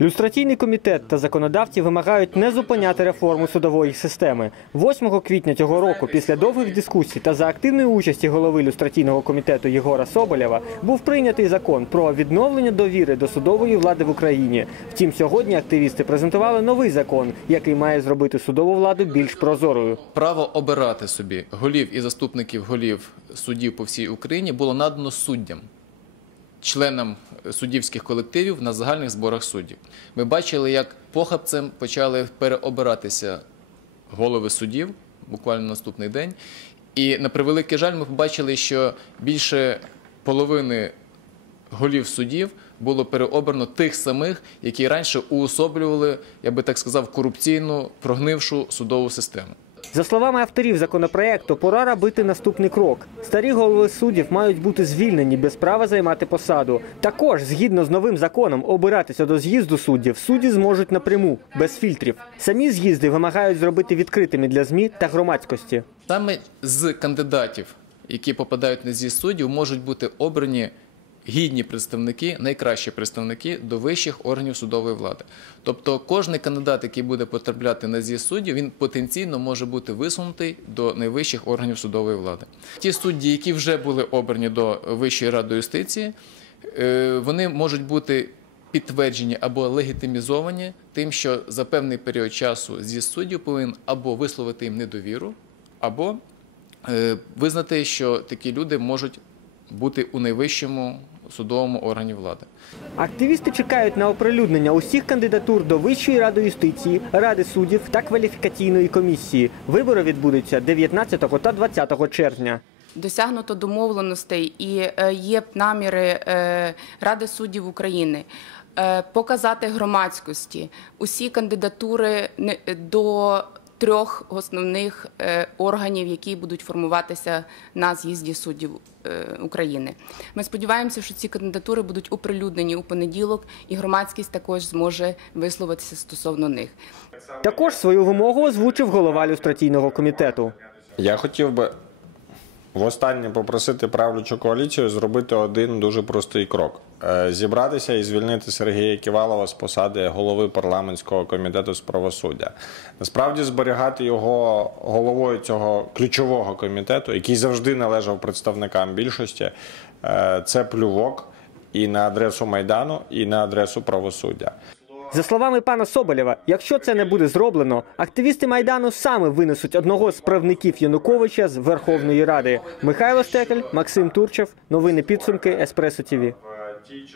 Люстраційний комітет та законодавці вимагають не зупиняти реформу судової системи. 8 квітня цього року, після довгих дискусій та за активної участі голови люстраційного комітету Єгора Соболєва, був прийнятий закон про відновлення довіри до судової влади в Україні. Втім, сьогодні активісти презентували новий закон, який має зробити судову владу більш прозорою. Право обирати собі голів і заступників голів судів по всій Україні було надано суддям, членам суддівських колективів на загальних зборах суддів. Ми бачили, як похабцем почали переобиратися голови судів буквально наступний день. І на превеликий жаль, ми побачили, що більше половини голів судів було переобрано тих самих, які раніше уособлювали, я би так сказав, корупційну прогнившу судову систему. За словами авторів законопроекту, пора робити наступний крок. Старі голови суддів мають бути звільнені без права займати посаду. Також, згідно з новим законом, обиратися до з'їзду суддів судді зможуть напряму, без фільтрів. Самі з'їзди вимагають зробити відкритими для змі та громадськості. Саме з кандидатів, які попадають на з'їзд суддів, можуть бути обрані гідні представники, найкращі представники до вищих органів судової влади. Тобто, кожний кандидат, який буде потрапляти на з'їзд суддів, він потенційно може бути висунутий до найвищих органів судової влади. Ті судді, які вже були обрані до Вищої ради юстиції, е, вони можуть бути підтверджені або легітимізовані тим, що за певний період часу з'їзд суддів повинен або висловити їм недовіру, або е, визнати, що такі люди можуть бути у найвищому судовому органі влади. Активісти чекають на оприлюднення усіх кандидатур до Вищої ради юстиції, ради суддів та кваліфікаційної комісії. Вибори відбудуться 19 та 20 червня. Досягнуто домовленостей і е, є наміри е, Ради суддів України е, показати громадськості усі кандидатури до трьох основних е, органів, які будуть формуватися на з'їзді суддів е, України. Ми сподіваємося, що ці кандидатури будуть оприлюднені у понеділок, і громадськість також зможе висловитися стосовно них. Також свою вимогу озвучив голова люстраційного комітету. Я хотів би востаннє попросити правлячу коаліцію зробити один дуже простий крок: Е, зібратися і звільнити Сергія Ківалова з посади голови парламентського комітету з правосуддя. Насправді зберігати його головою цього ключового комітету, який завжди належав представникам більшості, е, це плювок і на адресу майдану, і на адресу правосуддя. За словами пана Соболєва, якщо це не буде зроблено, активісти майдану саме винесуть одного з правників Януковича з Верховної Ради. Михайло Штекель, Максим Турчев. Новини підсумки Еспресо ТІВІ. Частині